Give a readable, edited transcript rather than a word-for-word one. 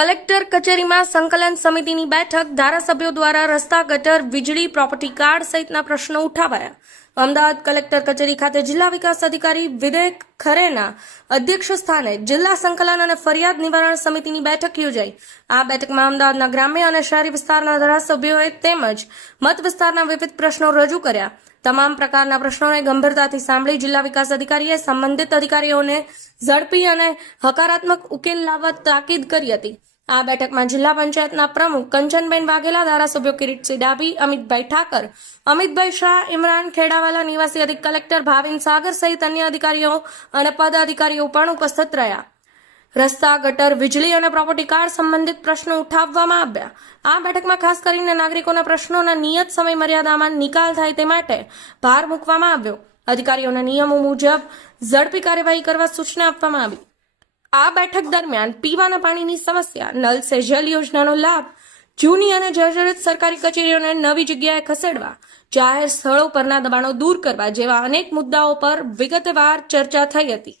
Collector કચેરીમાં સંકલન સમિતિની બેઠક ધારાસભ્યો દ્વારા રસ્તા, ગટર, વીજળી, પ્રોપર્ટી કાર્ડ સહિતના પ્રશ્નો ઉઠાવાયા. અમદાવાદ કલેક્ટર કચેરી ખાતે જિલ્લા વિકાસ અધિકારી વિવેક ખરેના અધ્યક્ષ સ્થાને જિલ્લા સંકલન અને ફરિયાદ નિવારણ સમિતિની બેઠક યોજાઈ. આ બેઠકમાં અમદાવાદના ગ્રામ્ય અને શહેરી વિસ્તારના ધારાસભ્યોએ તેમજ મત વિસ્તારના વિવિધ પ્રશ્નો રજૂ કર્યા. તમામ પ્રકારના પ્રશ્નોને ગંભીરતાથી સાંભળી જિલ્લા વિકાસ અધિકારીએ સંબંધિત અધિકારીઓને ઝડપી અને હકારાત્મક ઉકેલ લાવવા તાકીદ કરી હતી. આ બેઠકમાં જિલ્લા પંચાયતના પ્રમુખ કંચનબેન વાઘેલા, ધારાસભ્યો કિરીટસિંહ ડાભી, અમિતભાઈ ઠાકર, અમિતભાઈ શાહ, ઇમરાન ખેડાવાલા, નિવાસી અધિક કલેક્ટર ભાવિન સાગર સહિત અન્ય અધિકારીઓ અને પદાધિકારીઓ પણ ઉપસ્થિત રહ્યા. રસ્તા, ગટર, વીજળી અને પ્રોપર્ટી કાર્ડ સંબંધિત પ્રશ્નો ઉઠાવવામાં આવ્યા. આ બેઠકમાં ખાસ કરીને નાગરિકોના પ્રશ્નોના નિયત સમય મર્યાદામાં નિકાલ થાય તે માટે ભાર મૂકવામાં આવ્યો. અધિકારીઓના નિયમો મુજબ ઝડપી કાર્યવાહી કરવા સૂચના આપવામાં આવી. આ બેઠક દરમિયાન પીવાના પાણીની સમસ્યા, નલ સે જલ યોજનાનો લાભ, જૂની અને જર્જરિત સરકારી કચેરીઓને નવી જગ્યાએ ખસેડવા, જાહેર સ્થળો પરના દબાણો દૂર કરવા જેવા અનેક મુદ્દાઓ પર વિગતવાર ચર્ચા થઈ હતી.